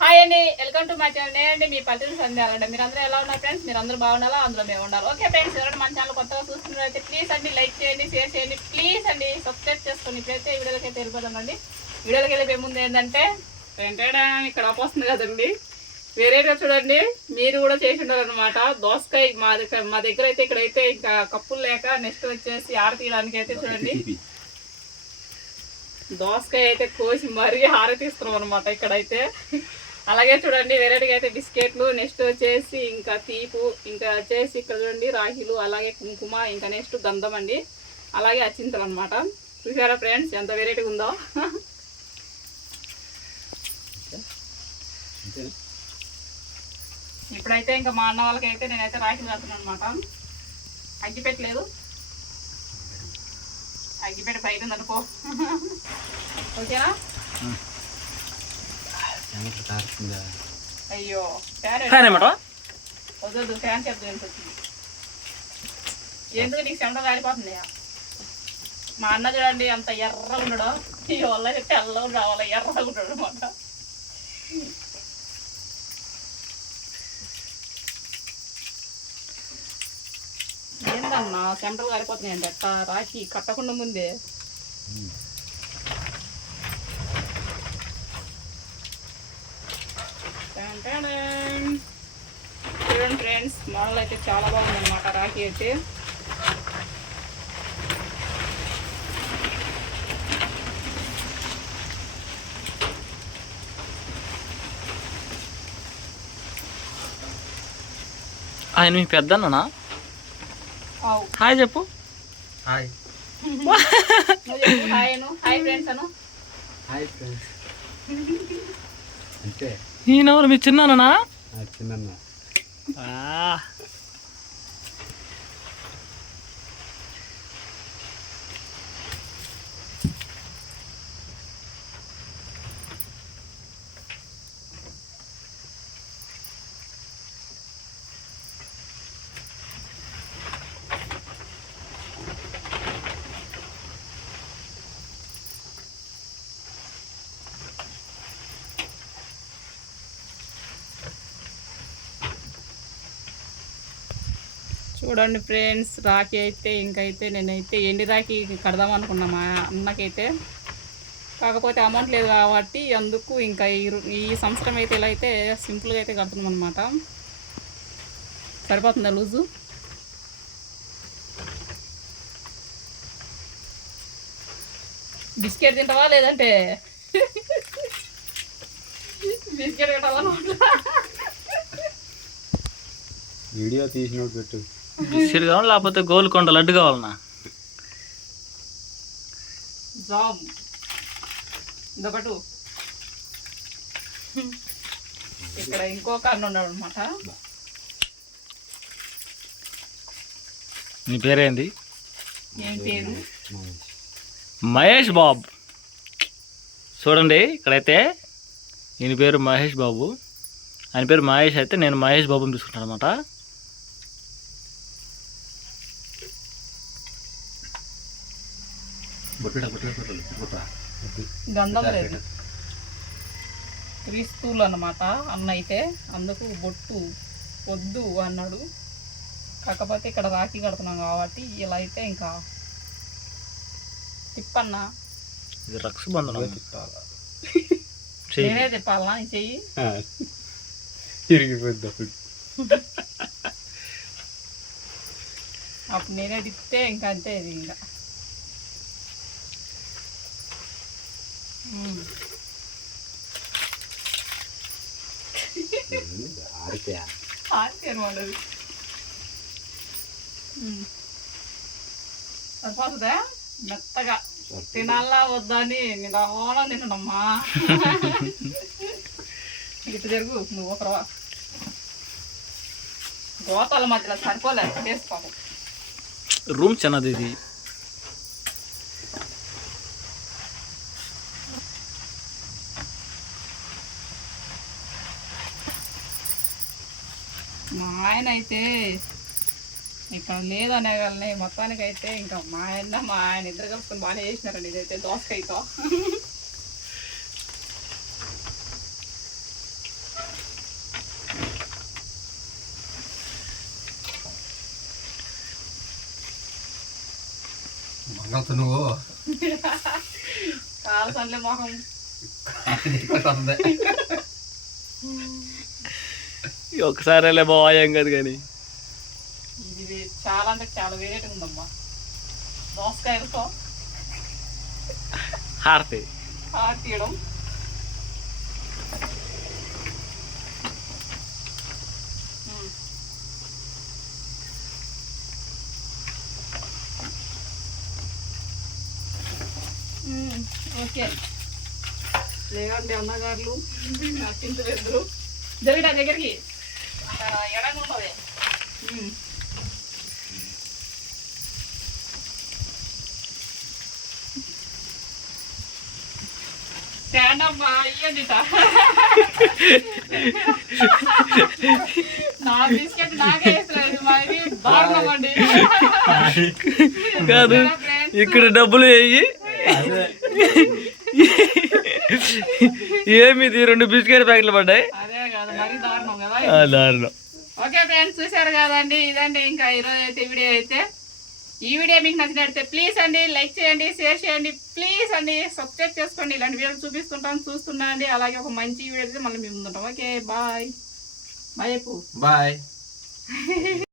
Hi అండి welcome to my channel నేనండి మీ పల్లెలు సంధ్యాలండి మీరు అందరూ ఎలా ఉన్నారు ఫ్రెండ్స్ మీరు అందరూ బాగుండాలా అందులో మేము ఉండాలి. ఓకే ఫ్రెండ్స్ ఎవరైనా మన ఛానల్ కొత్తగా చూస్తున్నారైతే ప్లీజ్ అండి లైక్ చేయండి షేర్ చేయండి. ప్లీజ్ అండి సబ్స్క్రైబ్ చేసుకొని ఇప్పుడైతే ఈ వీడియోలకి అయితే వెళ్ళిపోతామండి వీడియోలకి వెళ్ళిపోయే ముందు ఏంటంటే ఏంటంటే ఇక్కడ ఆఫ్ వస్తుంది కదండి. వేరేగా చూడండి మీరు కూడా చేసి ఉండాలన్నమాట. దోసకాయ మా దగ్గర మా దగ్గర అయితే ఇక్కడైతే ఇంకా కప్పులు లేక నెక్స్ట్ వచ్చేసి ఆరతీయడానికి అయితే చూడండి. దోసకాయ అయితే కోసి మరీ హారతిస్తున్నాం అనమాట ఇక్కడైతే. అలాగే చూడండి వెరైటీగా అయితే బిస్కెట్లు నెక్స్ట్ వచ్చేసి ఇంకా తీపు ఇంకా వచ్చేసి ఇక్కడ చూడండి రాఖీలు అలాగే కుంకుమ ఇంకా నెక్స్ట్ గంధం అండి. అలాగే అచింతలు అనమాట చూసారా ఫ్రెండ్స్ ఎంత వెరైటీగా ఉందో. ఇప్పుడైతే ఇంకా మా అన్న వాళ్ళకి అయితే నేనైతే రాఖీలు కడుతున్నాను అనమాట అగ్గిపెట్టలేదు. అగ్గిపెట్టి బయట ఉందనుకో. ఓకేనా? అయ్యో ఫ్యాన్ ఫ్యాన్ ఏమాట వద్దు ఫ్యాన్ శబ్దం ఎంత వచ్చింది ఎందుకు నీకు చెమట కాలిపోతుందయ్యా మా అన్న చూడండి అంత ఎర్రగా ఉండడు ఈ వల్ల తెల్లగా రావాలి ఎర్రగా ఉండడు అనమాట ఏందన్నా చెమటలు కాలిపోతున్నాయండి అట్ట రాఖీ కట్టకుండా ముందే చూడండి ఫ్రెండ్స్ మోడల్ అయితే చాలా బాగుంది అనమాట రాఖీ అయితే. ఆయన మీ పెద్దన్ననా? అవు. హాయ్ చెప్పు. హాయ్. హాయ్ హాయ్ ఫ్రెండ్స్ అను. Hi friends. అంతే ఈయనెవరు? మీ చిన్ననా చిన్న చూడండి ఫ్రెండ్స్ రాఖీ అయితే ఇంకైతే నేనైతే ఎండి రాఖీ కడదాం అనుకున్నా మా అన్నకైతే. కాకపోతే అమౌంట్ లేదు కాబట్టి అందుకు ఇంకా ఈ ఈ సంవత్సరం అయితే ఇలా అయితే సింపుల్గా అయితే కడుతున్నాం అనమాట సరిపోతుందా లూజు? బిస్కెట్ తింటావా లేదంటే? బిస్కెట్ పెట్టాలా వీడియో తీసినట్టు పెట్టు. బిస్కెట్ కావాలి లేకపోతే గోల్కొండ లడ్డు కావాలనా జామ్. ఇదొకటు. ఇక్కడ ఇంకొక అన్న ఉన్నాడు అనమాట నీ పేరేంది? ఏం పేరు? మహేష్ బాబు. చూడండి ఇక్కడైతే ఈయన పేరు మహేష్ బాబు. ఆయన పేరు మహేష్ అయితే నేను మహేష్ బాబుని తీసుకుంటాను అనమాట గంధం లేదు. క్రీస్తులు అన్నమాట. అన్న అయితే అందుకు బొట్టు వద్దు అన్నాడు. కాకపోతే ఇక్కడ రాఖీ కడుతున్నాం కాబట్టి ఇలా అయితే ఇంకా తిప్పన్నా. ఇది రక్షబంధనం తిప్పాలా? చెయ్యి. నేనే అప్పుడు. అప్పుడు నేనే తిప్పితే ఇంకా అంతే ఇది ఇంకా. సరిపోతుందా? మెత్తగా. తినాలా వద్దా అని నిదానం తినడమ్మా ఇటు జరుగు నువ్వు ఒకరవా గోతాల మధ్యలో సరిపోలే చేసుకోము రూమ్ చిన్నది ఇది. మా ఆయన అయితే ఇక్కడ లేదనే వాళ్ళని మొత్తానికైతే అయితే ఇంకా మా ఆయన మా ఆయన ఇద్దరు కలుపుకొని బాగానే చేసినారండి. ఇదైతే దోసకాయతో. మంగళత నువ్వు? కాల్సండి మొహం. ఒకసారి వెళ్ళే బాయం కదా కానీ. ఇది చాలా అంటే చాలా వేరేగా ఉందమ్మా. దోసకాయలతో హారతి. హార్ తీయడం. ఓకే. లేదండి అన్నగారులు. నచ్చింది దగ్గరికి. నా బిస్కెట్ నాకే వేసలేదు మరి కాదు ఇక్కడ డబ్బులు వేయి. ఏమి ఇది రెండు బిస్కెట్ ప్యాకెట్లు పడ్డాయి? అదే కాదు మరి దారుణం ఓకే ఫ్రెండ్స్ చూసారు కదండి? ఇదండి ఇంకా ఈరోజు అయితే వీడియో అయితే. ఈ వీడియో మీకు నచ్చినట్లయితే ప్లీజ్ అండి లైక్ చేయండి షేర్ చేయండి ప్లీజ్ అండి సబ్స్క్రైబ్ చేసుకోండి. ఇలాంటి వీడియోలు చూపిస్తుంటాం చూస్తున్నాండి అలాగే ఒక మంచి వీడియో అయితే మళ్ళీ మేము ముందుంటాం. Okay bye. Bye bye.